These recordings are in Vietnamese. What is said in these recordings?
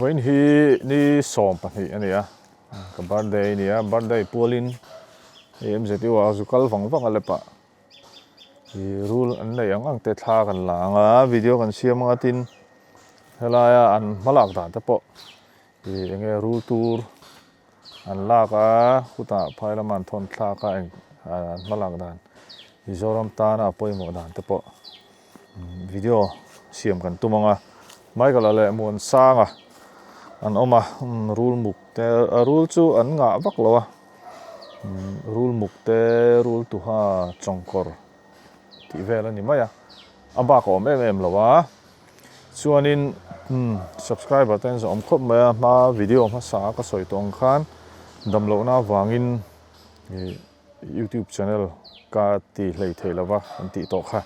When he ni som pahnih ania ka birthday nia birthday pualin em zeti wa zukal vang alepa hi rule an nei ang te thla kan la anga video kan siam anga tin helaya an malak da te po hi enge rule tur an laka khuta phailaman thon thla ka an malak dan hi zoram ta na poimo dan te po video siam kan tumanga mai kala le mon sanga an oma rule muk te rule chu an nga vak lowa rule muk te rule tu ha chongkor ti vel ani maya aba ko em lowa chuanin subscriber ten zo om khop maya ma video ma sa ka soi tong khan damlo na wangin YouTube channel ka ti hlei theilawa an ti to kha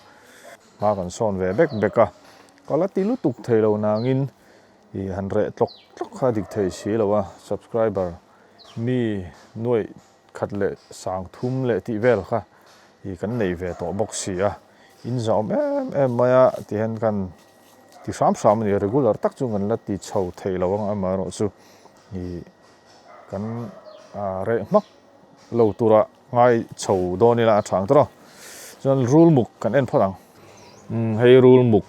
ma kan son ve beka kala ti lu tuk theilo nangin i hanre tlok kha dik thei si lowa subscriber mi noi khatle sang thum le ti vel kha i kan nei ve to box sia in zom em maya ti hen kan ti sam ni regular tak chu ngan la ti chho thei lawang ama ro chu i kan re mak lo tura ngai chho do ni la thang tro chon rule muk kan en phorang hei rule muk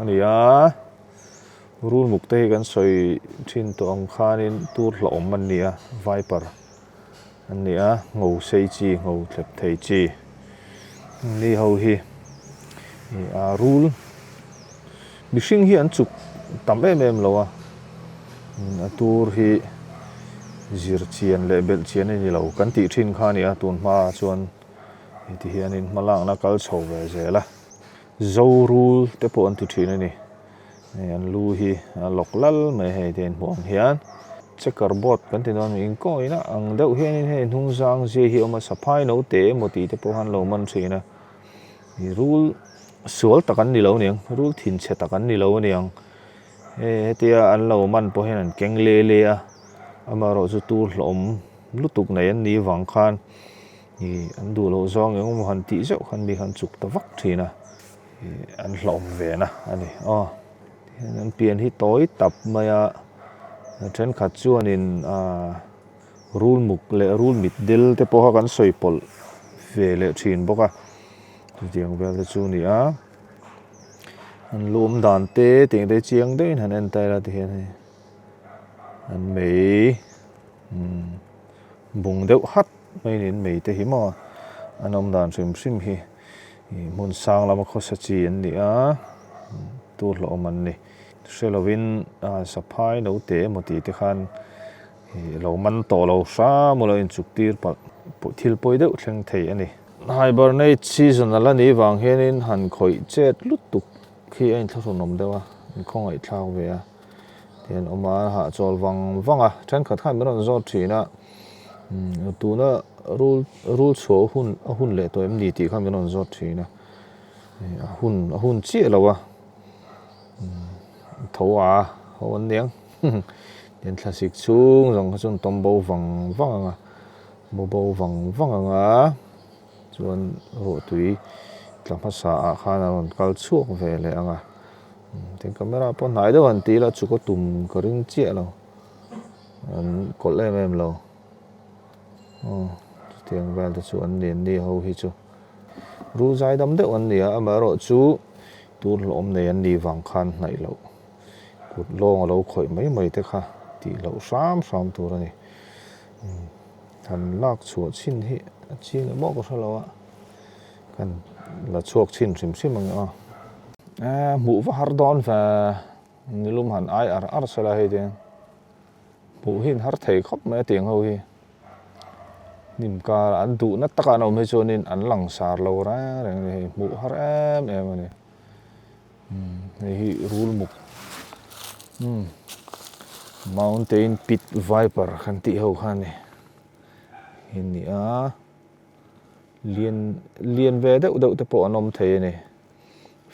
ania rule muk te kan soi thin to ang khanin tur hlom man nia viper ania ngô sei chi ngô thlep thei chi ni ho hi rule mishing hi an chuk tam em lowa tur hi zir chian le bel chian ni lo kan ti thin kha nia tun ma chuan ti hianin malang na kal chho ve zela zo rule te po an ti thin ani an lu hi loklal me he ten huang hian checker board kan tin on in ko ina ang deuh hianin he hnung zang je hi oma saphai no te moti te po han lo man thina ni rule sual takan ni lo niang rule thin che takan ni lo niang tia an lo man po hen an keng le a ama ro chu tur hlom lutuk nei an ni wang khan ni an du lo zong eng han ti zeu khan mi han chuk ta vak thina an hlom ve na ani an pian hi toi tap maya then khat chuanin rule muk le rule mit dil te po kan soipol ve le thin boka tiang vel te chu ni a an lum dan te ting te chiang de han en tai la ti hian an mei bung deuh hat mai nin mei te hi mo anom dan sim hi mun sang lama khosa chi an ni a tu lo man ni Halloween saphai no te moti te khan lo man to lo sa mo lo in chuk tir pa thil poi deuh thleng thei ani hibernate season ala ni wang henin han khoi chet lutuk khi ein thlu nom dewa khong ai thlau ve a ten oma ha chol wanga then khat khan meron zo thina tu na rule so hun le to em ni ti khan meron zo thina hun chi lawa thua hon niang den classic chung rong chun tombo wang bobo wang anga chuan ro tui tlamasa a khana ron kal chuak ve le anga ten camera pon nai do an ti la chu ko tum ko ring che lo an kol em lo tiang val te chu an nen ni ho hi chu ru zai dam de an nia ama ro chu tur lom nei an ni wang khan nai lo kut long lo khoi mai te kha ti lo sam tur ani han lak chuat chin hi chin mo ko thalawa kan la chuak chin sim anga mu va har don va nilum han ai ar sala he den mu hin har thei khop me tiang ho hi nim ka an du na taka no me chonin an lang sar lo ra reng mu har em ani hi rule muk mountain pit viper khan ti ho khan ni hin ni a lien ve deuh te po anom thei ni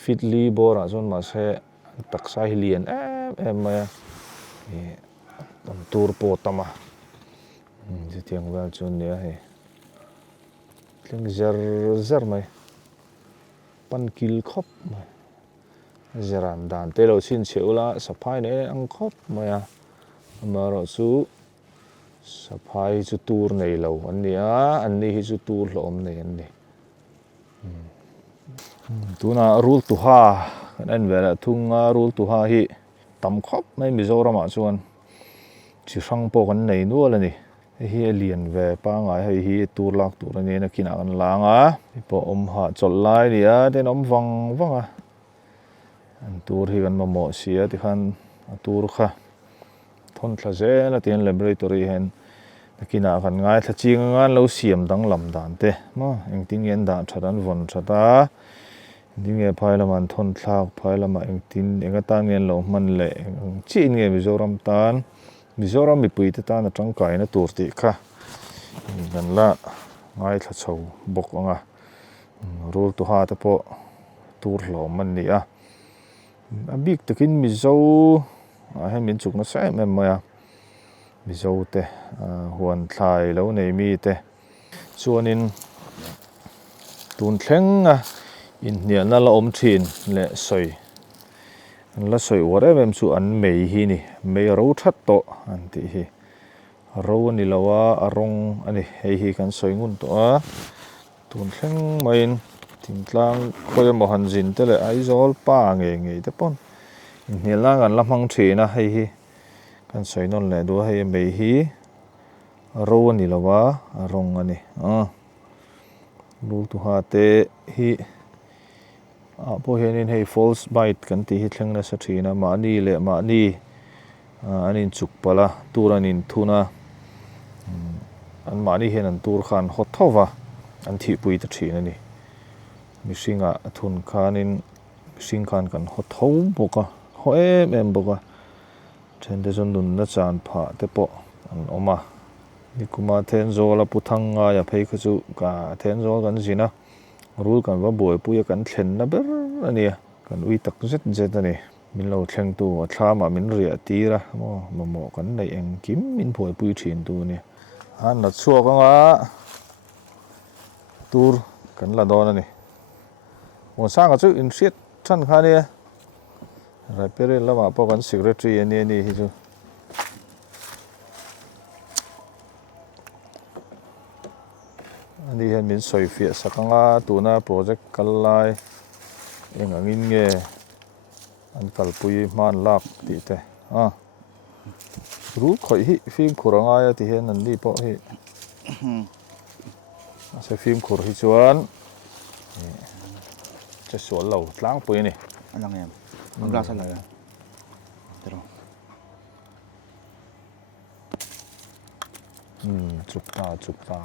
fitly bora zon ma se taksai lien em ma tam tur po tama ji tiang vel chun ni a he tling zer mai pan kil khop Zeran dan te lo chin cheu la sapai ne ang khop maya mà rồi chú sapai chú tour này lâu anh đi anh đi chú tour lộm này anh đi tu na rule tu ha anh về là thung rule tu ha hi tầm khóc mấy Mizoram mà chuan chỉ sang bộ cái này nữa là nè hi liền về ba ngày hay hi tour lạc tour này nó kia nào lang á bộ hạ chọn lại đi đến văng văng anh tour hi gần mà mỏ xía thì han tour kha thôn thà dễ là tiền laboratory hen kia nào gần ngay thà chi ngan lâu xiêm đắng làm đàn te mà anh tin yên đàn thật anh vốn thật ta đi nghe phai là mình thôn thạc phai là mình tin anh ta nghe lâu mình lệ chỉ nghe Mizoram tan Mizoram bị bụi ta nó trắng cái nó tour thì kha gần là ngay thà sầu bốc anh rule tu ha ta po tour lo mình đi big tự kinh Mizo hay miền Trung nó sẽ mềm maya Mizo te huan thai lâu này mi te chuan in tun thleng in nia na la om thin le soi la soi wara mem chu an mei hi ni mei ro that to an ti hi ro ni lawa arong ani hei hi kan soi ngun to a tun thleng main tin tlang khoi mo han jin te le aizol pa nge te pon in nia la kan lamang thina hei hi kan soi non le do hei mei hi ro ni lawa arong ani lu tu ha te hi po hianin hei false bite kan ti hi thleng na sa thina ma ni le ma ni anin chuk pala tur anin thuna an ma ni hian an tur khan hot thova an thi pui ta thina ni misinga thun khanin mising khan kan hot tho boka ho em boka then de zon dun na chan pha te po an oma ni kuma then zo la puthang nga ya phei khu ka then zo kan zina rule kan va boi puya kan thlen na ber ani kan ui tak zet zet ani min lo thleng tu thla ma min ria tira mo kan nei eng kim min boi pui thin tu ni han na chuak anga tur kan la don ani mo sang chu in shit than kha ni rai pere lama po kan secretary ani hi chu ani hian min soi fia sakanga tuna project kallai engangin nge an kalpui man lak ti te ru khoi hi film khuranga ya ti hian an ni po hi se film khur hi chuan che sual lo tlang pui ni alang em glass ala ya tero chuk ta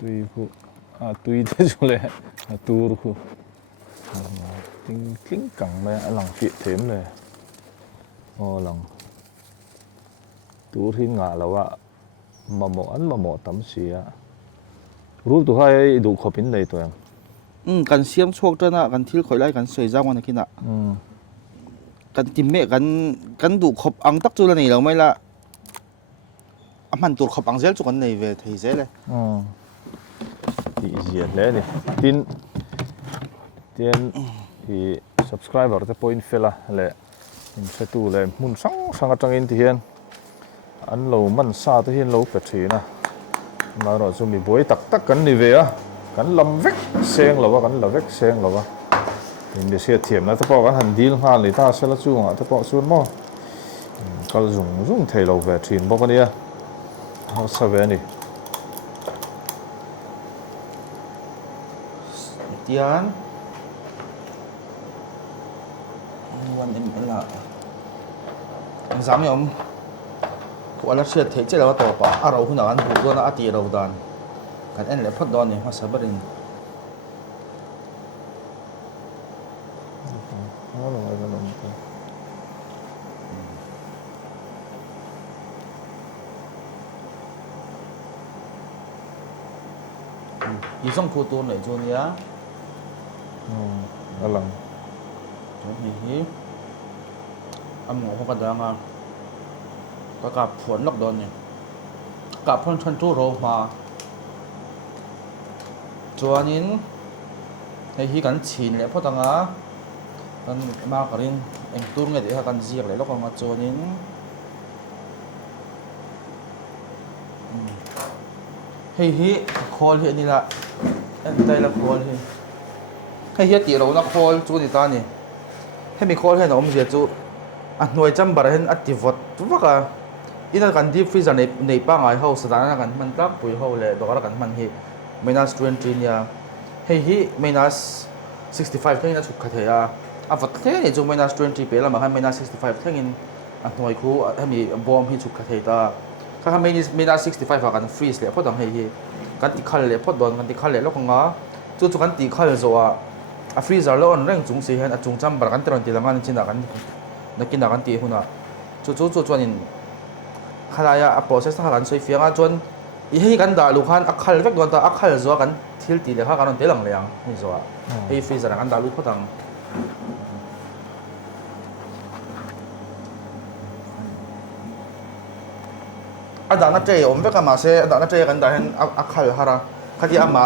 tui khu tui te chule tur khu ting kling kang me alang fi them le o lang tur hin nga lawa mamo tam sia ru tu hai du khopin nei to yang kan siam chhuak tana kan thil khoi lai kan soi jang wan kina kan timme kan du khop ang tak chu la nei lo mai la aman tur khop ang zel chu kan nei ve thei zel le thì ziat le ni tin thì subscriber te point fela le in se tu le mun sang atang in ti hian an lo man sa te hian lo pe thina ma ro chu mi boi tak kan ni ve a kan lam vek seng lo wa kan la vek seng lo wa in de sia thiam na te po kan han dil ha li ta se la chu nga te po chu mo kal zung thei lo ve thin bo ka nia ho sa ve ni tian wan em la ang zam yom ko ala sia thei che la to pa a ro huna an hu do na ati ro dan kan en le phot don ni ma sabarin isong khu tu nei chu nia alang chu hi ammo ko kada nga ka phon lok don ni ka phon chan tu ro ma chuanin hei hi kan chin le photanga kan ma karin eng tur nge de ha kan ziak le lokanga chuanin hei hi khol hi ni la en tai la khol hi hei hi ti ro na khol chu ni ta ni hemi khol he na om zia chu a hnuai cham bar hen ati vot tu waka ina kan deep freezer nei pa ngai ho sadana kan man tak pui ho le dokara kan man hi -20 nia hei hi -65 thengin a chuk kha theya a vot the ni chu -20 pe lama han -65 thengin a hnuai khu hemi bom hi chuk kha thei ta kha ha -65 ha kan freeze le photang hei hi kan ti khal le phot don kan ti khal le lokanga chu chu kan ti khal zo a freezer lo on reng chung si hen a chung cham bar kan teron ti langan china kan nakina kan ti huna chu chuanin khalaya a process ha kan soi fianga chuan i hei kan da lu khan a khal vek don ta a khal zo kan thil ti le ha kan te lang leang ni zo a hei freezer kan da lu photang a da na tre om veka ma se da na tre kan da hen a khal hara khati ama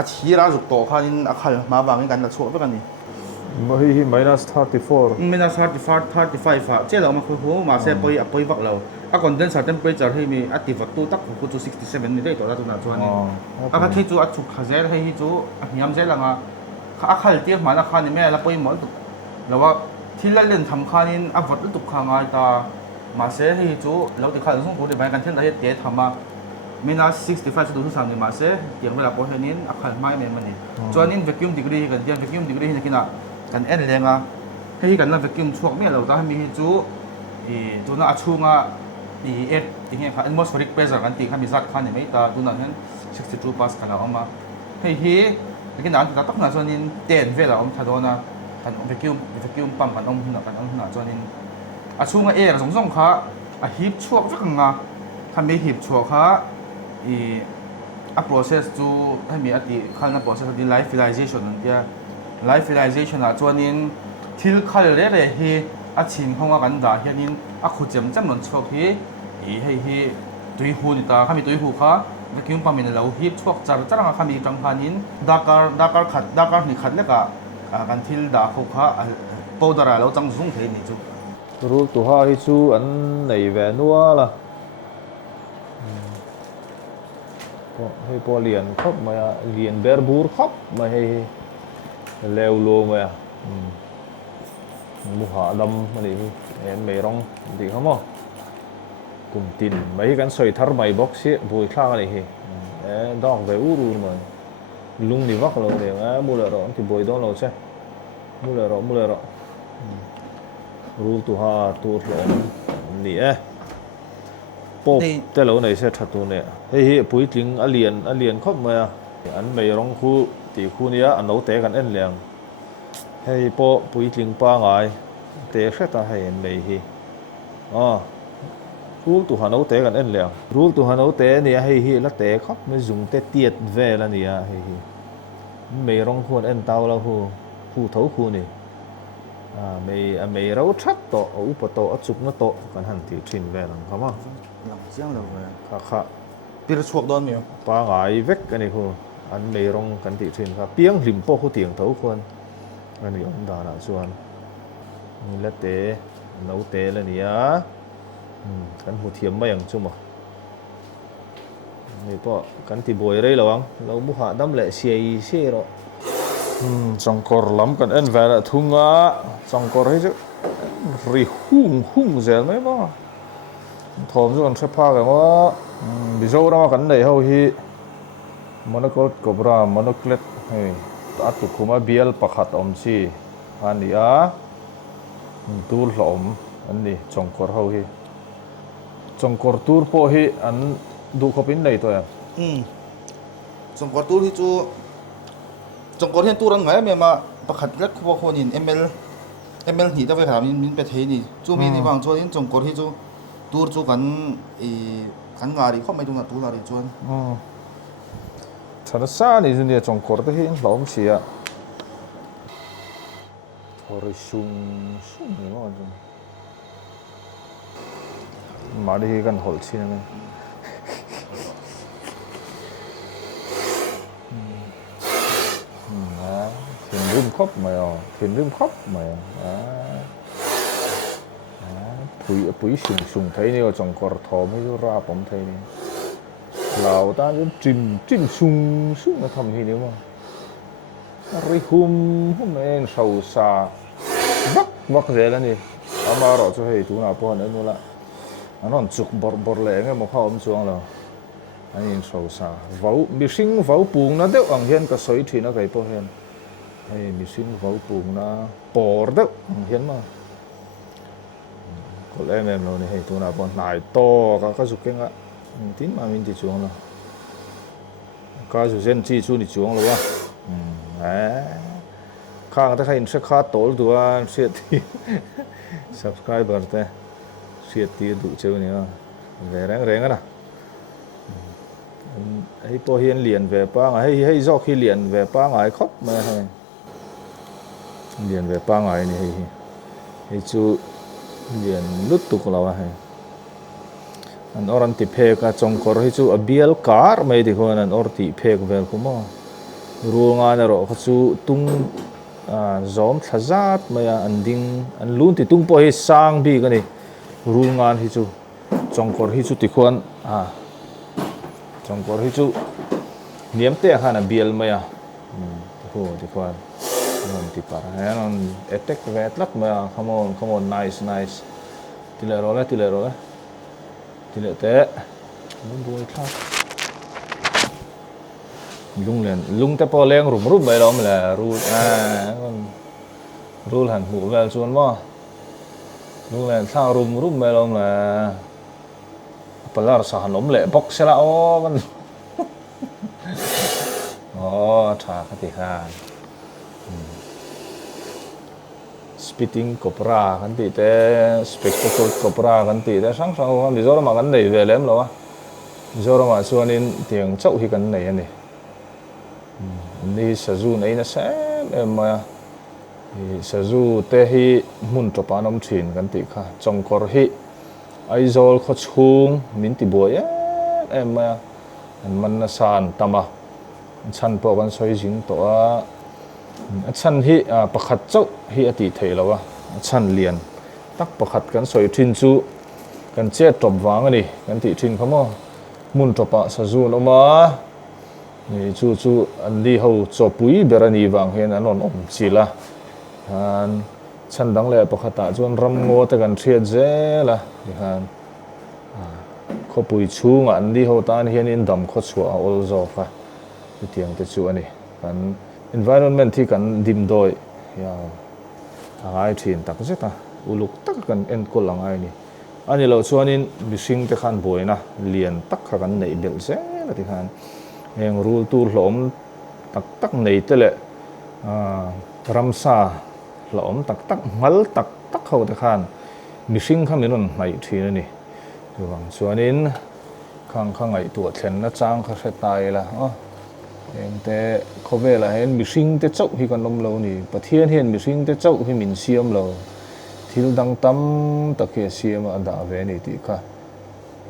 a thira zuk to khanin a khal ma wangin kan da chu veka ni Mahi hi -34. minus 35 ha chelo ma khu ma se poi vak lo a condenser temperature hei mi ati vak tu tak khu chu 67 ni dei to da tu na chuan ni a kha thi chu a chuk khazel hei hi chu a hiam zelanga kha a khal ti ma na khan ni me la poi mol tu lawa thilal len tham khanin a vat tu kha ngai ta ma se hei chu lo ti khal sung khu de bai kan thel da he te thama minus 65 chu tu sang ni ma se tiang vela po henin a khal mai me mani chuanin vacuum degree kan tiang vacuum degree ni kina kan en lenga hei kan na vacuum chuak me lo ta mi hi chu i tuna a chunga i et tinge kha atmospheric pressure kan ti kha mi zat kha ni mai ta tuna hen 62 pascal la oma hei hi lekin an ta tak na chuanin 10 vela om thadona kan vacuum pump kan om huna chuanin a chunga air zong kha a hip chuak vek nga kha me hip chuak kha i a process chu hemi ati khalna process di lyophilization an tia lyophilization a chuanin thil khal re hi a chim honga kan da hianin a khu chem non chok hi i hei hi tui hu ni ta khami tui hu kha vacuum pump in lo hi chok charanga khami tang khanin dakar ni khat leka kan thil da khu kha powder a lo chang zung thei ni chu Rul tu ha hi chu an nei ve nuwa la hei po lian khop ma lian berbur khop ma hei leo lo ma mu ha dam mani en mei rong di khamo kum tin mai kan soi thar mai box si bui thlang ani hi dong ve uru ma lung ni vak lo de nga mu la ro ti boi don lo che mu la ro rul tu ha tur lo ni pop te lo nei se thatu ne hei hi pui tling alian khop ma an mei rong khu ti khu nia an no te kan en leng hei po pui tling pa ngai te hreta hei en mei hi rul tu hano te kan en leng rul tu hano te nia hei hi la te khop me zung te tiet ve la nia hei hi mei rong khuan en tau la khu thau khu ni mei rau that to upa to achuk na to kan han ti thin ve lang khama lang chiang lo kha kha pir chuak don mi pa ngai vek ani khu an mei rong kan ti thin kha piang hlim po khu tiang thau khuan ani om da na chuan ni la te no te la nia kan hu thiam mai ang chuma ni po kan ti boi rei lawang lo mu ha dam le se ro changkor lam kan en vela thunga changkor hi chu ri hung zel mai ma thom chu kan threpa ka ma bizora ma kan nei ho hi monocot cobra monoclet hei atu khuma bial pakhat om chi ania tur hlom an ni changkor ho hi changkor tur po hi an du khopin nei to ya changkor tur hi chu changkor hian turan ngai me ma pakhat lek khu khonin ml ni da ve kham min pe thei ni chu mi ni wang chuan in changkor hi chu tur chu kan ngari khom mai tu na tu la ri chuan thana sa ni jun dia changkor te hi hlom sia thori sum ni ma jun ma hi kan hol china me rim khóc mày à thiền rim khóc mày à bụi sùng thấy nhiều trong cỏ thò mới ra bóng thấy này lào ta cứ chìm sùng nó thầm thì nếu mà ri hôm nay sầu xa vắt dễ là gì mà rõ cho hay tụi nào po nữa nữa là nó chụp bor lẹ nghe một hôm xuống là anh sầu xa vấu bị sinh vấu buông nó đeo ang hiền cái sợi thì nó cái po hiền hay bị sinh vấu buông nó bor đeo ang hiền mà có lẽ em rồi này hay tụi nào po nải to các dục cái ngã tín mà mình thì xuống là các dục gen chi chu thì xuống rồi à khang ta khain se kha tol tua se ti subscriber te se ti du cheu ni ve reng na ai po hian lian ve pa ngai hei zo khi lian ve pa ngai khop ma hai lian ve pa ngai ni hei chu lian lut tu ko la hai an oran ti phe ka chong kor hi chu abial kar mai di khon an or ti phek vel ko mo ruanga na ro chu tung zom thazat maya anding an lun ti tung po hi sang bi ka ni ruanga hi chu chongkor hi chu ti khon chongkor hi chu niam te hana bial maya ho ti khon non ti par han attack vet lak maya come on nice ti le ro la ti le te mun boi thak lung te po leng rum bai lom là rul han mu vel chuan mo lung len thang rum bai lom là palar sa hanom le bok sela o man o tha khati khan spitting copra kan ti te spectacle copra kan ti te sang kan Mizoram ma kan nei ve lem lo Mizoram ma chuanin tiang chau hi kan nei ani ni sazu nei na sem em ma sazu te hi mun to panom thin kan ti kha chongkor hi aizol kho chung min ti boy em ma an man na san tama chan po kan soi jing to a chan hi pakhat chau hi ati theilawa chan lian tak pakhat kan soi thin chu kan che top wang ani kan ti thin khamo mun to pa sazu lo ma ni chu an di ho chopui berani wang hen anon om chila han chan dang le pakhata chuan ram ngo te kan thriat zela ni han kho pui chunga an di ho tan hian in dam kho chua ol zo kha tiang te chu ani kan environment thi kan dim doi ya angai thin tak zeta uluk tak kan en ko langai ni ani lo chuanin mihring te khan boina lian tak kha kan nei bel zela ti khan eng rul tu hlom tak nei te le ramsa hlom tak mal tak ho te khan mihring kha minun mai thin ani chuang chuanin khang ai tu thlen na chang kha hretai la eng te khowela hen mihring te chau hi kan lom lo ni pathian hian mihring te chau hi min siam lo thil dang tam takhe siam ada ve ni ti kha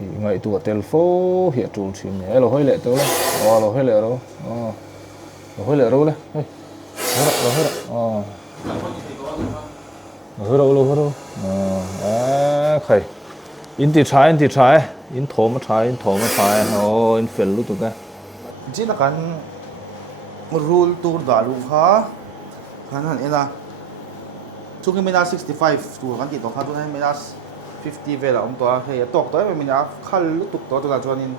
ngai tu tel fo hi tul thim ne lo hoi le to la lo hoi le ro lo hoi le ro le hei lo hoi lo hoi ro khai in ti try in thom try in fel lu tu ka chỉ là kan rule tour da lu kha kan han ena chung cái minus 65 tu kan ti to kha tu han minus 50 về là ông to hay tok to em mình khal lu tuk to la chuanin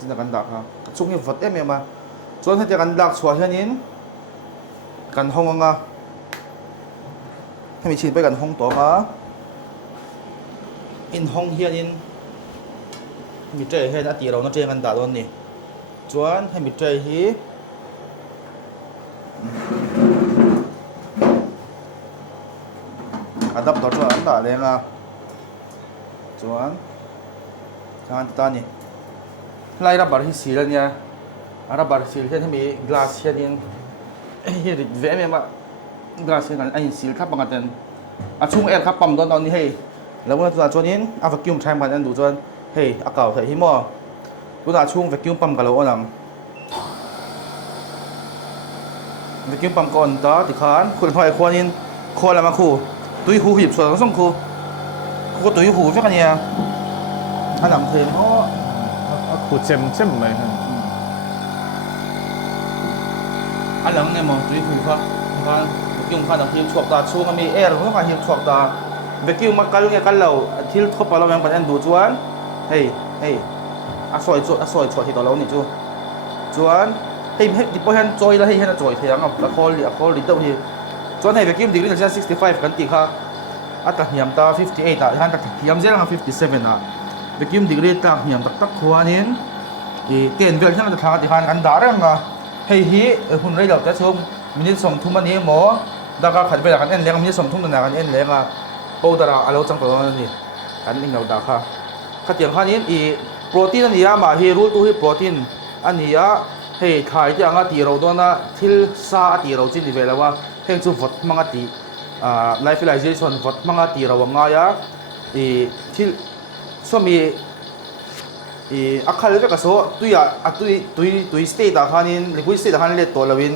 chỉ là kan da kha chung cái vật em mà chuan hay kan dak chua hianin kan hong anga hay mình chinไปกันhong to kha in hong hianin mi tre hay đã ti ro na tre kan da don ni chuan hay mi tre hi adapter chuan an da lenga chuan kan ta ni lai rubber hi sil ania rubber sil hian mi glass hianin hi rit ve me ma glass hian an sil khap pangaten a chung el khap pam don don ni hei lawan tu chuanin a vacuum time ban an du chuan hei a kaw thei hi mo tu da chung vacuum pam ka lo onang vacuum pump con ta thì khan khuôn phải khuôn in khuôn là mà khu túi hú hiệp xuống xong khu khu túi hú với cái này anh làm thêm nó ขุดเจ็มเจ็มไหม anh làm nghe mà túi hú kha khan vacuum khan làm thêm chuột ta chuột mà mi air nó khan hiệp chuột ta vacuum mà cái lúc nghe cái lẩu thiếu thốt vào lâu em vẫn ăn đủ chuan hey soi chuột thì tao lâu này chú chuan hey đi bao hen trôi là hey hen là trôi thì anh là call đi đâu thì chuan này vacuum degree là 65 kan ti kha at hiam ta 58 ta han ta hiam zela 57 na vacuum degree ta hiam tak khuanin i ten vel thang ta thang ti han kan dar nga hei hi hun rei lo ta chum minute som thum ani mo daga khat bela kan en leng minute som thum na kan en lenga powder alo chang to ni kan ing lo da kha khatiang khanin i protein ani ya ma hi rule to hi protein ani ya hei thai ti anga ti ro do na thil sa ti ro chin ni vela wa heng chu vot manga ti lifeization vot manga ti ro nga ya i thil so mi i akhal ve ka so tuya tui state da khanin liquid state da khan le to lawin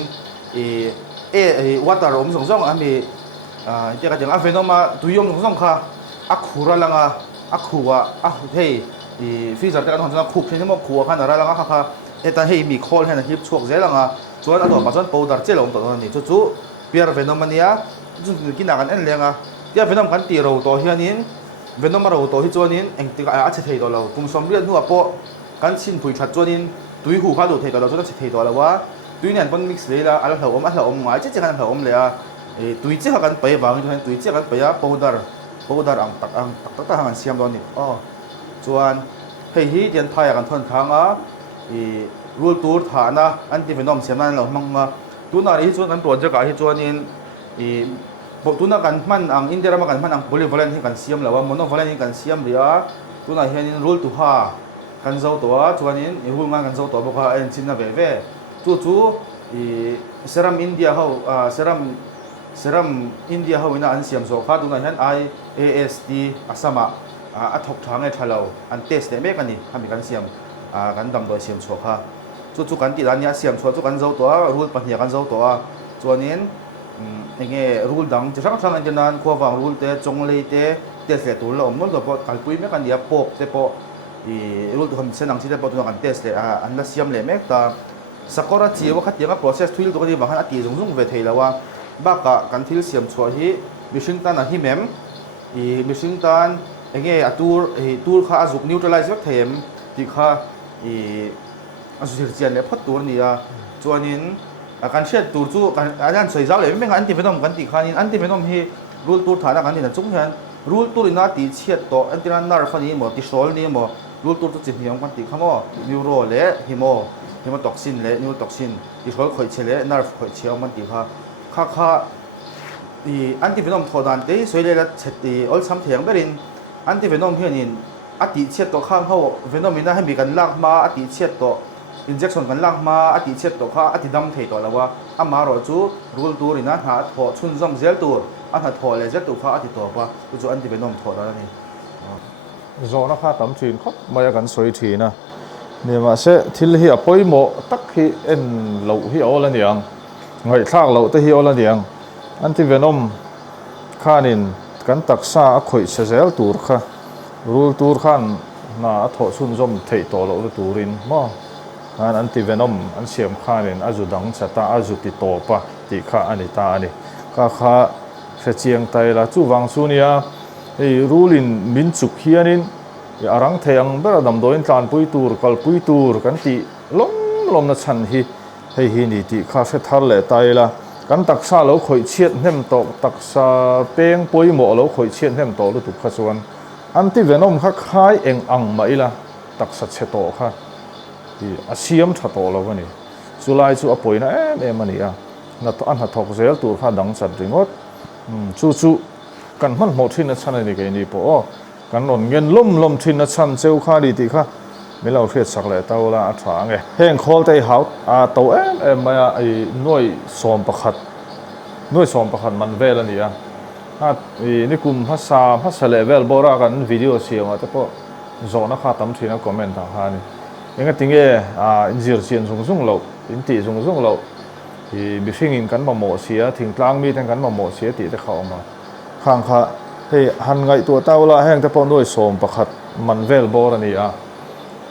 i water om song song ami te ka jang avenoma tuyom song song kha akhura langa akhuwa hei i freezer ta kan hon khuk thini mo khuwa khan ara langa kha eta hei mi khol hen hip chuak zelanga chuan ado pa chuan powder chelom to ni chu pier venomania chu kina kan en lenga ya venom kan ti ro to hianin venom ro to hi chuanin engti ka a che thei to lo kum som rian nu apo kan chin phui that chuanin tui hu kha lo thei to lo chu che thei to lo wa tui nen pon mix le la ala hlo om ngai che kan hlo om le a tui che kan pai bang hian tui che kan pai a powder ang tak ta hangan siam do ni chuan hei hi tian thai kan thon thanga rule tur thana anti venom siam lo manga tuna ri chuan an project a hi chuanin tuna kan man ang indira ma kan man ang polyvalent hi kan siam lawa monovalent hi kan siam ria tuna hianin rule to ha kan zo to a chuanin i hul nga kan zo to boka en chinna ve chu serum india ho serum india ho ina an siam zo kha tuna hian IASD asama a thok thang e thalo an test le me kan ni hami kan siam kan dam do siam cho kha chu kan ti dan ya siam chu kan zo to a rule pahnia kan zo to a chuanin enge rule dang chi sang an janan ko wang rule te chong le te test le tur lo om no po kalpui me kan dia pop te po rule to ham senang chi te po tu kan test le an la siam le mek ta sakora chi wa khatia process thuil to ni ba han ati zung ve theilawa ba ka kan thil siam chho hi mishingtan a hi mem mishingtan enge tur kha azuk neutralize vek them ti kha azir chian le phat tur ni a chuanin kan shet tur chu kan an soi zau le me anti venom kan ti khanin anti venom hi rule tur thana kan ni na chung hian rule tur ina ti chiat to anti nar phani mo ti sol ni mo rule tur chu chi hiam kan ti khamo neuro le hemotoxin le neurotoxin ti sol khoi chele nerve khoi chiam man ti kha anti venom thodan te soile la cheti ol sam thiang berin anti venom hianin ati chiat to khang ho venom ina hemi kan lak ma ati chiat to injection kan lang ma ati chiat to kha ati dam thei to lawa ama ro chu rule tur ina ha tho chun jong zel tur an ha tho le zel tu kha ati to pa chu anti venom tho da ni zo na kha tam thin khop mai kan soi thi na ne ma se thil hi apoi mo tak hi en lo hi ola niang ngai thak lo te hi ola niang anti venom khanin kan taksa a khoi se zel tur kha rule tur khan na tho chun jom thei to lo turin mo an anti venom an siam khanin azu dang chata azu ti to pa ti kha ani ta ani kha fe chiang tai la chu wang su nia ei rulin min chuk hianin arang theyang ber dam doin tlan pui tur kal pui tur kan ti lom na chan hi hei hi ni ti kha fe thar le tai la kan taksa lo khoi chiat hnem to taksa peng poi mo lo khoi chiat hnem to lu tu kha chuan anti venom kha khai eng ang mai la taksa che to kha asiam tha to lo ni chulai chu apoina em ani a na to an ha thok zel tur kha dang chat ringot chu kan man mo thin na chan ani ke ni po kan on ngen lom thin na chan cheu kha di ti kha melo phet sak le taw la a tha nge heng khol te haut a to em ma ai noi som pakhat man vel ani a ni kum ha sa level bora kan video siama te po zona kha tam thina comment ta ha ni enga tinge injir chian sung lo inti sung lo thì bị sinh in cắn mà mỏ xía thỉnh tlang mi thằng cắn mà mỏ xía thì cái khẩu mà khang khá hey han ngày tua tao là hang tập nuôi sôm bạc khát man vel bor này à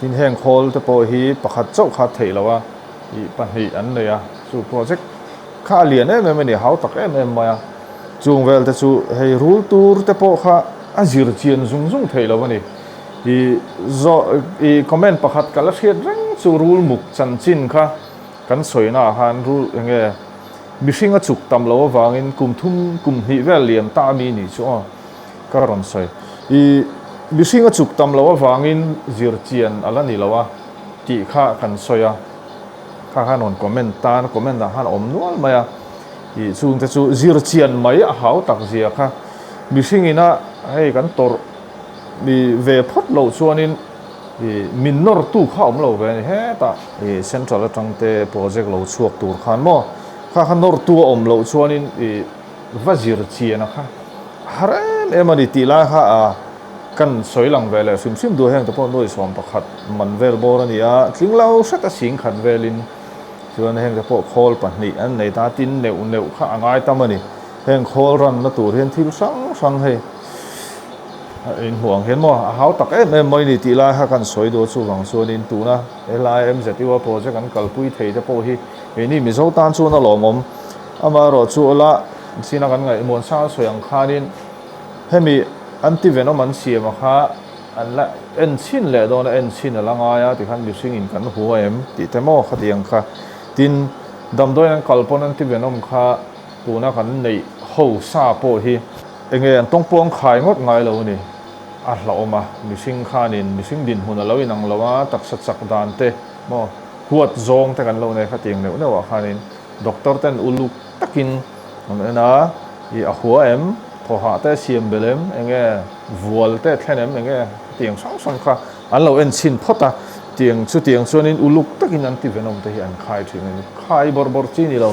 tin hang khol tập hi bạc khát chốc khát thấy là wa hi pan hi an này à chu project khá liền em này háo tắc em mà chung vel te chu hey rule tour te po kha azir chian zung zung thấy là wa này thì do comment bạc khát cả là khiết răng chu rule muk chan chin kha kan soi na han rule nghe mishing a chuk tam lo wangin kum thum kum hi vel liam ta mi ni chu ka ron soi mishing a chuk tam lo wangin zir chian ala ni lawa ti kha kan soya kha han on comment ta comment da han om nual maya chung te chu zir chian mai a hau tak zia kha mishing ina hei kan tor mi ve phot lo chuanin min nor tu kha om lo ve he ta central atangte project lo chuak tur khan mo kha khan nor tu om lo chuanin vazir chiana kha harem emani tila kha a kan soilang vele sim sim du heng to pon noi som pakhat man vel bor ania tlinglau sata sing khan velin chuan heng te po khol pahnih an nei ta tin neu neu kha angai tamani heng khol ran na tur hian thil sang sang hei in huang hian mo hau tak em mai ni ti la ha kan soi do chu wang chuan in tu na LIM zetiwa project an kalpui thei te po hi ni mi zo tan chu na lomom ama ro chu la sina kan ngai mon sa soyang khanin hemi anti venom an siam kha an la en chin le do na en chin la nga ya ti khan bi sing in kan hu em ti te mo khadiang kha tin dam doi an kalpon anti venom kha tu na kan nei ho sa po hi enge an tong pong khai ngot ngai lo ni a hlawma mishing khanin mishing din hun lo inang lawa tak sa chak dan te mo huat zong te kan lo ne khating ne wa khanin doctor ten uluk takin na i a huwa em pho ha te siam belem enge vual te thlenem enge tiang sang sang kha an lo en chin phota tiang chuanin uluk takin an ti venom te hi an khai thin ni khai bor bor chi ni lo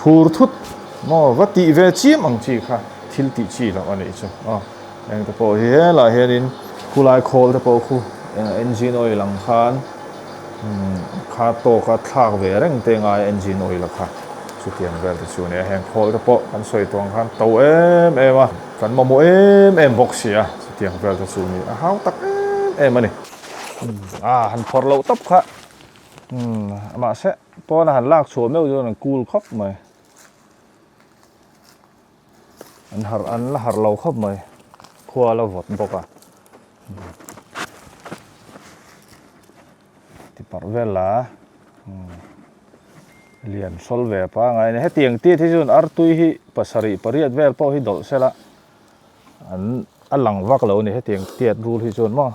phur thut mo vati ve chim ang chi kha thil ti chi lo ani chu eng te po hi la hianin kulai khol te po khu engine oil ang khan kha to ka thak ve reng te ngai engine oil la kha chu tiang vel te chu ne heng khol te po kan soi tong khan to em a kan mo em box ya chu tiang vel te chu ni a hau tak em ani han phor lo top kha ma se po na han lak chu meu jo na cool khop mai an la har lo khop mai khua la vot boka ti par vela lian sol ve pa ngai ne he tiang ti thi jun ar tui hi pasari pariat vel po hi dol sela an alang vak lo ni he tiang tiat rul hi jun mo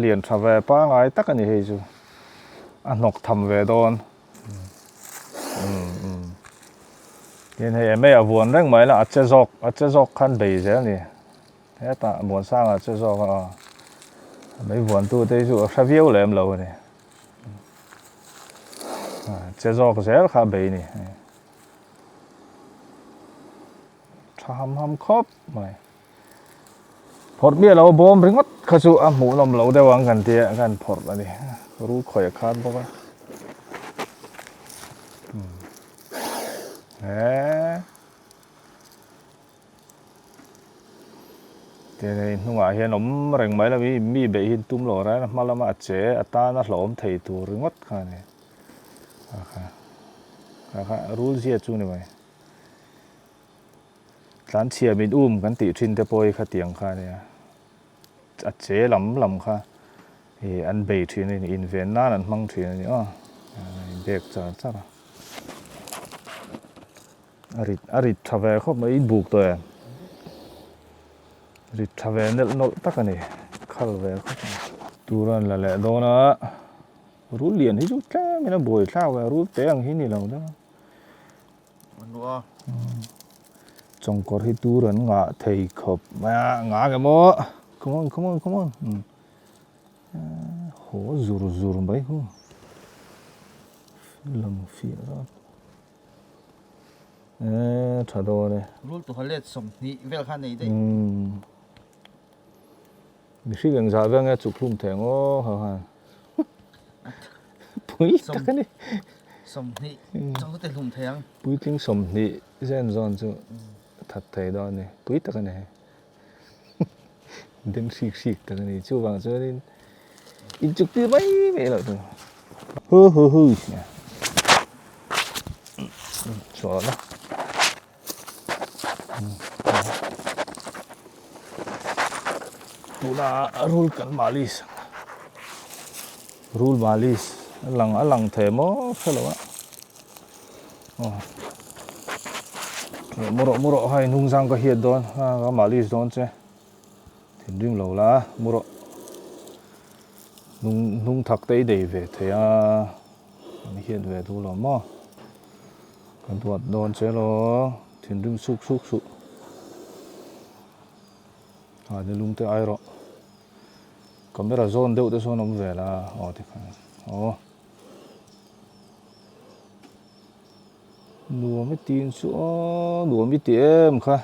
lian tha ve pa ngai tak ani he chu anok tham ve don hiện hay em ấy vốn răng mấy là ache jok khăn bể thế này thế ta muốn sang ache jok mấy vốn tu đây dù review là em lâu này ache jok dễ khá bể này ham khóc mày phật bia lâu bom ring mất khá chú mũ làm lâu đây vắng gần tiệt gần phật là đi rú khỏi khát bốc á thế này nung à hiện ông rèn mấy là mi bị hiện tum lò ra mà là mà chế ta nó lỏm thầy tu rừng mất khai này rule gì chú này mày lán chia mình cái tỷ trên te bôi khai tiếng khai này chế lắm khai thì anh bày thuyền này invent na anh mang thuyền này nữa bẹt chắc arit thave khop mai buk to rit thave nel no takani khal ve khop turan la le dona ru lian hi chu tla mina boi tla wa ru te ang hi ni lo da manua chong kor hi turan nga thei khop ma nga ga mo come on ho zur bai hu lam fi ra thà đồ này rule to halet som ni vel khan nei dei mình khi gần giờ vang nghe chụp lùm thèn ó hả pui ta cái này sầm nị trong cái tên hùng thèng pui tiếng sầm nị gen zon chu thật thấy đó này pui ta cái này đừng xịt xịt ta cái này chu vàng cho nên in chụp đi mấy vậy là thôi hư nè cho nó tuna rule kan malis rule malis alang the mo hello muro hai nung sang ka hiat don ka malis don che thin ring lo la muro nung thak tei dei ve the a ni hiat ve tu lo mo kan tuat don che lo thin ring suk de lung te ai ro camera zone deuh te zone om ve la ti khan nuo mi tin su nuo mi ti em kha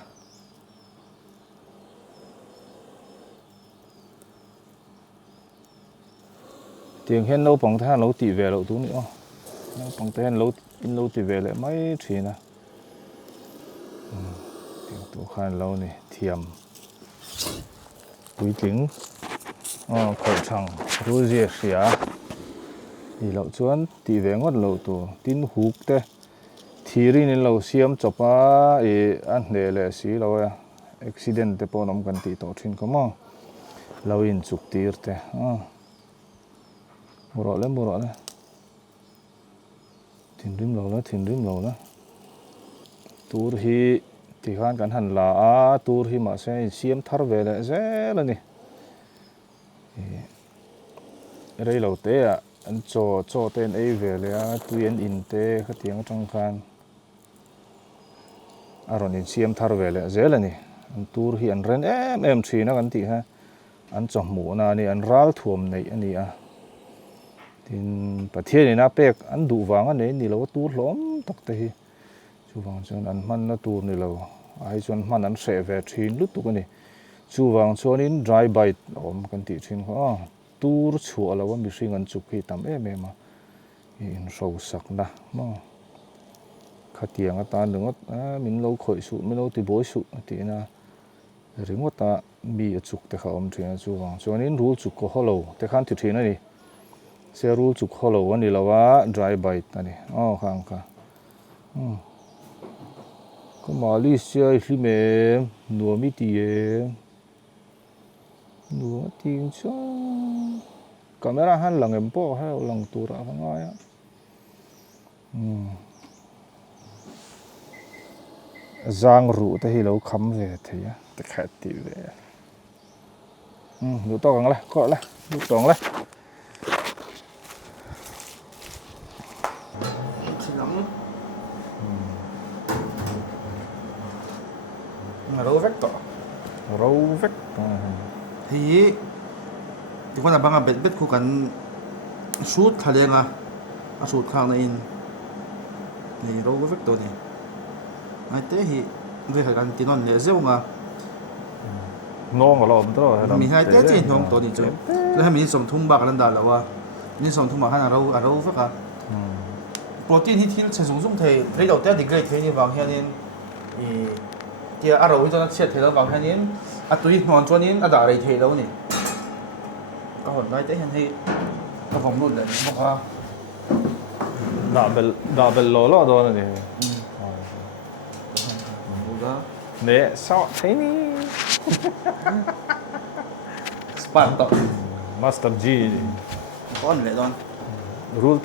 tiếng hen lâu bằng thế lâu tỉ về lâu tú nữa bằng thế hen lâu tỉ về lại mấy chuyện à tiếng tú khan lâu này thiềm quý kính khẩu trăng rô dìa xỉa thì lậu chuan tỉ về ngót lâu tú tin hút thế thì ri nên lâu xiêm chụp á anh để lại xí lâu à accident te po nom kan ti to thin ko mo lâu in chuk tir te muro le thin rim lo la tur hi ti khan kan han la tur hi ma se xiêm thar ve le ze la ni rei lo te an cho ten ei ve le tuyen in te kha tiang tang khan aron in xiêm thar ve le ze la ni an tur hi an ren em thina kan ti ha an chom mu na ni an ral thuam nei ani a tin pathian ina pek an du wang ane ni lo tur hlom tak te hi chu wang chon an man na tur ni lo ai chon man an se ve thin lut tu ani chu wang chon in dry bite om kan ti thin kho tur chu alawa mi hring an chuk hi tam em em a in ro sak na mo khatiang ata nungot min lo khoi su min lo ti boi su ti na ringota mi chuk te kha om thina chu wang chon in rul chuk ko holo te khan ti thina ni se rul chuk holo ani lawa dry bite ani khang kha ko malaysia hi me nuo mi ti e nuo ting cho camera han lang em po ha lang tura ka ngai giang ru te hi lo kham ve the ya te khat ti ve lu to gang la ko la lu tong la râu vét thì con là bằng bệt khu cần sút thà đen sút khang này này râu vétตัวนี้ไอ้เต้hi về phải cần tin on lẽ dễ mà nongก็รอมตัว มีให้เต้จีนตัวนี้จ้ะแล้วให้มีสมทุ่งบากนั่นด่าแล้วว่ามีสมทุ่งบากให้เราฟักโปรตีนที่ใช้สูงเทให้เราเต้ดีเกรดเทนี่บางแค่นี้เดี๋ยวเราที่จะเช็ดเทเราบางแค่นี้ตัวนี้นอนตัวนี้ด่าอะไรเทแล้วนี่ก็หดได้เต้เห็นให้ก็ผมรุ่นเลยบอกว่าดาเบลโลตัวนี่เนี่ยซอใช่นี่ สปาร์ตมาสเตอร์จีก้อนเลยตอนรูล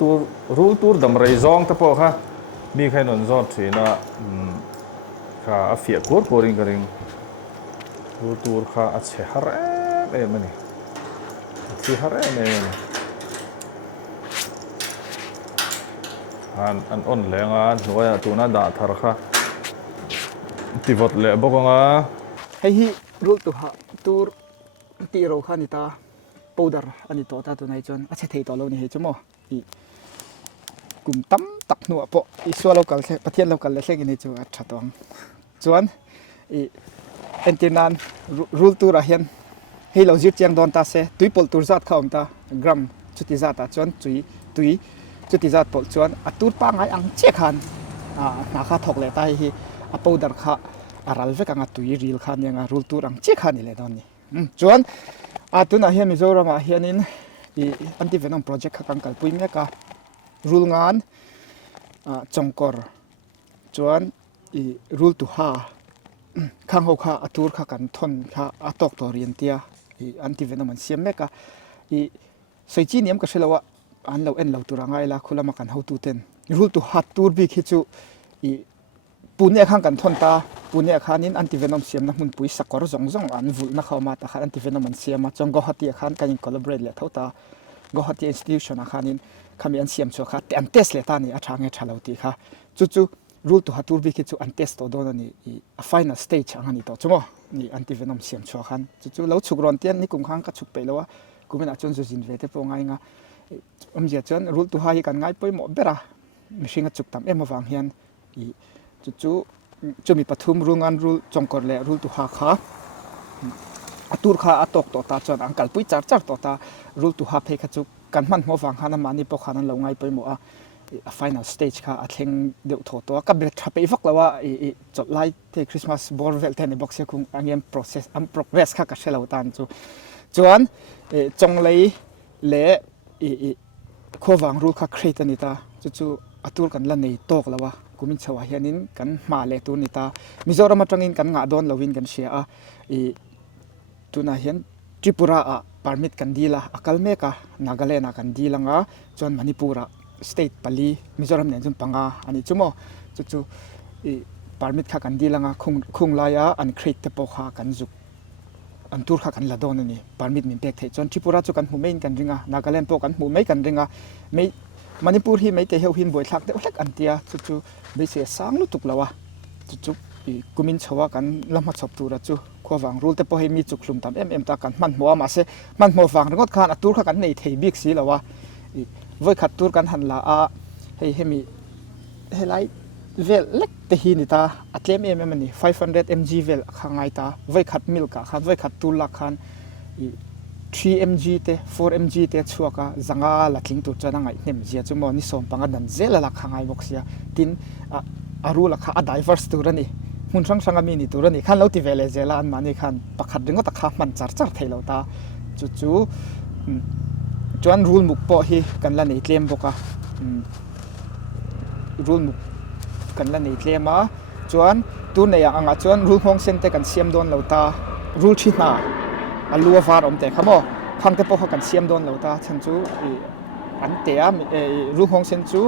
ตูร์ดำไรซองตะโปค่ะมีใครนนซอดสินะค่ะเฟียกูร์โกริงกริงรูลตูร์ค่ะอัดเชฮาร์เอ็มันนี่เชฮาร์เอ็มันอันอ่อนแรงอ่ะหน่วยตัวน่าด่าทาร์ค่ะที่วัดเล่บอกว่าให้ฮิรูตัวฮะตัวตีเราข้านิตาปูดาร์อันนี้ตัวตาตัวไหนจนอาจจะเทตัวเราเนี่ยใช่ไหมอีกลุ่มตั้มตักหนัวปะอีส่วนเรากันเสประเทศเรากันเลยเช่นนี้จูอัดชัดตวงส่วนอีเอ็นตินันรูตัวระเห็นให้เรายึดยังโดนตาเสตุยปอลตัวจัดเข้ามาตากรัมช จุดที่จะจวนตุยจุดที่จะปลจวนตูดป้าไงอังเจ๊ขันนาคาถกเลยตายฮีปูดาร์ข้ารัลเวกังตุยรีลขันยังรูลตูรังเจ๊ขันนี่เลยตอนนี้จวนตัวน่ะเฮียมิโซรามาเฮียนินอันที่เป็นโปรเจกต์ขังกัลปุยเมกะรูลงานจงกอร์จวนรูลตุฮาข้างหัวข้าตูร์ข้ากันทนข้าตอกตัวเรียนเตียอันที่เป็นมันเสียมเมกะสวยจีเนียมก็เชลวะอันเราเอ็นเราตัวร่างไงล่ะคุณละมากันเฮาตูเต็นรูลตุฮัตตูร์บิคิจูปูเนี่ยข้างกันทนตาปูเนี่ยข้านินอันที่เป็นมันเสียมนะมุนปุยสักกอร์จงอันวุ่นนะเขามาตาข้าอันที่เป็นมันเสียมจงก็ฮัตที่ข้างกันยังคอลลาบอร์เรทเลยเท่าตาก็ฮัตที่อินสติทิวชั่นข้านินข้ามีอันเสียมชัวข้าแต่อันเทสเลยตานี่อาจารย์เงชาลาวตีข้าจู่รูลตุฮัตตูร์บิคิจูอันเทสตัวโดนนี่final stage อันนี้ตัวชั่วโมงนี่อันที่เป็นมันเสียมชัวข้าจู่แล้วฉุกร้อนเตียนนี่กุ้งข้างก็ฉุกไปแล้ววะกูไม่น่าจนจะจินเวทไปง่ายงาเจ้าจวนรูลตุฮาฮิกันง่ายไปหมดเบระไม่ใช่งั้นจุกตามมาฟังเฮียนจู่จะมีปฐุมรูงานรูจงกอร์เล่รูลตุฮาข้าตูร์ข้าตกตัวตาจวนอังกัลปุยจัดตัวตารูลตุฮาเพคจุกันมันหัวฟังฮานามานี่พวกขานั้นเราง่ายไปหมดfinal stage ข้าอัดเฮงเดือดตัวกับเบรทับไปฟักแล้วว่าจดไลท์ที่คริสต์มาสบอลเวลเทนในบ็อกเซคุงอันยัง process อัน progress ข้ากับเชลล์ตันจวนจงเลยเล่ข้อวางรูข้าเครียดนิตาจู่ตูร์กันละในโตกแล้วว่ากูมิชาวเฮียนินกันมาเลตูนิตามิโซรามาตรังอินกันงาดอนลวินกันเชียตัวน่าเห็นทริปุระpermit กันดีละอักลเมกะนาการ์กันดีละงาจวนมณิปุระ state ปาลีมิโซรัมเนี่ยจุนปังอาอันนี้จุโมจู่ permit ข้ากันดีละงาคงลายอันเครียดเตปข้ากันจุอันตูร์ข้ากันละโดนนี่ permit มีเด็กเทจวนทริปุระจุกันหูไม่กันริงานาการ์พวกกันหูไม่กันริงาไม่มณิปุรีไม่เตะเฮวหินบ่อยทักเด็กเล็กอันเดียจู่ไม่เสียสังลุตุกแล้ววะจู่กุมินชาวกันละมาชอบตัวจู่ข้อวังรูลแต่พอให้มีจุกลุ่มตามตากันมันหัวมาเสมันหัวฟังงดขานตูร์ข้ากันในเทบิกสีแล้ววะไว้ขัดตูร์กันหันละให้มีให้ไล่เวลเล็กแต่หินิตาอัตเลมมันนี่500 mg เวลข้างไงตาไว้ขัดมิลก์ขัดไว้ขัดตูร์ละขัน3 mg เต4 mg เตชัวกะจังอาลักลิงตัวจะนั่งไงเนี่ยมันจะจุ่มนี่ส่งปังดันเจลละข้างไงบอกเสียทินอารูละข้าdiverse ตัวนี่หุ่นช่างมีนี่ตัวนี่ขันเราที่เวลเจลอันมันนี่ขันปักขัดดึงก็ตะขามันจัดเทเราตาจู่จวนรูลมุกปอฮีกันละในเตรียมบอกรูลมุกกันละในเตรียมจวนตัวเนี่ยอ่างจวนรูลห้องเส้นแต่กันเสียมโดนเราตารูลชินาลัวฟาร์อมแต่ขโมพังแต่พอกันเสียมโดนเราตาฉันจูอันเตียรูลห้องเส้นจู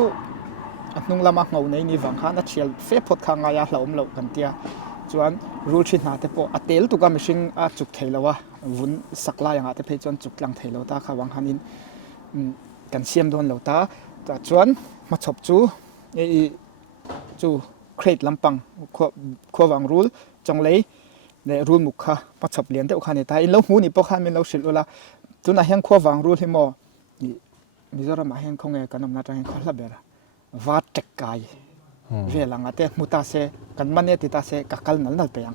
นุ่งละมักเงาในนี่ฟังข้านัดเชียลเฟพพดข้างไงเราเรากันเตียจวนรูลชินาแต่พออัตเตลตุกามิชิงจุกเทลวะวุ้นสักลายอย่างแต่เพจวนจุกลังเทลตาข้าวังฮันินกันเสียมโดนเราตาแต่จวนมาชอบจูเครดลำปังข้อวังรูลจงเลยในรูลมุกค่ะมาชอบเลี้ยงแต่อุคานิตาอินเราหูนี่พวกข้ามีเราสิลละตัวน่ะเฮงข้อวังรูลที่มอมิโซรามาเฮงคงเอกันนำนาจะเฮงข้อละเบระวาดเจ็กไก่เวลังอาเตมุตาเซกันมันเนี่ยติตาเซกักกัลนั่นนั่นไปยัง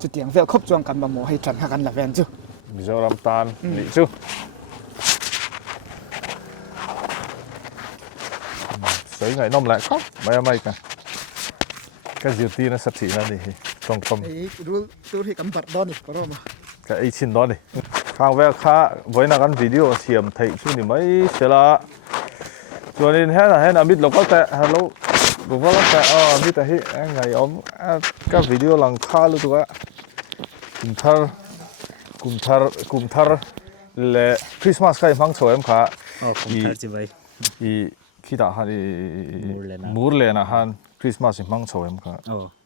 จุดเตียงเวลครบจวงกันบะโมให้จันกันละเวนจูมิโซรัมตานลิจูสวยไงน้อมแหละครับไม่กันก็อยู่ที่นั่นสักทีนั่นนี่ตรงผมรูลตัวที่กำบัดดอนอีกก็รอมาก็ไอชินดอนนี่ข้างแวะข้าไว้นักการวิดีโอเสียมไทยช่วงนี้ไม่เสียละส่วนนี้เห็นมิดเราก็แต่ฮัลโหลเราก็แต่มิดแต่ที่ไงก็วิดีโอหลังข้ารู้ตัวกุมทาร์เลยคริสต์มาสใครฟังโชว์เอ็มข้ากุมทาร์จีไว้คิดว่าฮันมูร์เลนะฮันคริสต์มาสฟังโชว์เอ็มข้า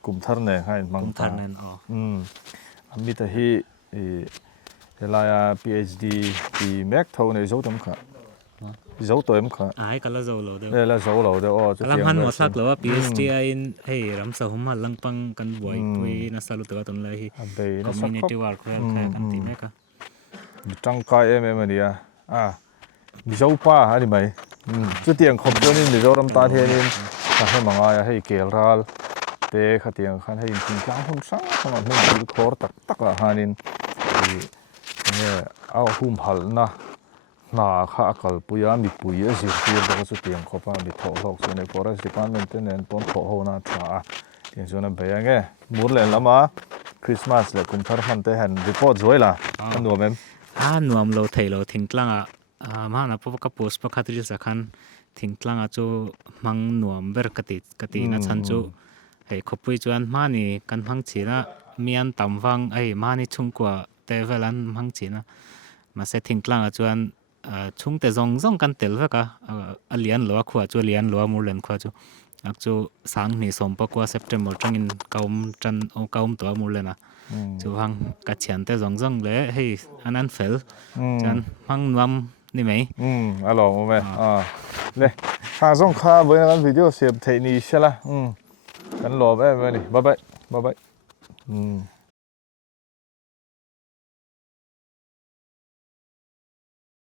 กุมทาร์เนี่ยให้ฟังกุมทาร์นั่นมิดแต่ที่ลาย PhD ที่แม็กเท่าในโจ้ตัวข้าโจ้ตัวข้าก็ละโจ้เราเด้อละโจ้เราเด้อกำลังหันหัวซักแล้วว่า PhD ให้รำสาวมาลังปังกันบ่อยคุยนัสลุตัวตนเลย community work เรื่องใครกันตีแม็กอะจังกายมันเนี่ยมิโจ้ป้าอันนี้ไหมจุดเตียงขบจนนี่มิโจ้รำตาเทียนินให้มังอาให้เกลรัลเตะขัดเตียงขันให้จริงจังหุ่นสังขนาดนี้คือคอร์ตักละฮันินเนี่ยเอาหุ่มพัลนะ หนาข้ากัลปุยามีปุยสิเทียบก็สุดเตียงขบมีโถหกส่วนใน forest department เนี่ยปนโถหน้าจ้าเตียงส่วนนั้นไปยังไงมูดเลยละมาคริสต์มาสเลยกุมภาพันธ์แต่เห็นรีพอร์ตสวยล่ะอันนู้นมั้ย หน่วมเราไทยเราทิ้งกลางมานะพวกกับโพสต์ประคัตริสักคันทิ้งกลางจูมังหน่วมเบอร์กตินะฉันจูให้ขบปุยจวนมานี่กันพังจีนะมีอันต่ำฟังมานี่ชุ่งกว่าแต่เวลาพังจีนะมาเสทิ้งกลางจวนชุ่งแต่ซองกันเตลเวกะเลียนหลัวขวาจูเลียนหลัวมูเลนขวาจูจูสังนี่สมปกว่าเซปเทมเบอร์จังอินเกาจันโอเกาตัวมูเลนะจูหังกัดเฉียนแต่ซองเลยให้อันนั้นเฟลจันหังนวมนี่ไหมอร่อยมั้ยเลยหาส่งข้าไปกันวิดีโอเสียบเทนี่ใช่ละกันรอไปนี่บ๊ายบาย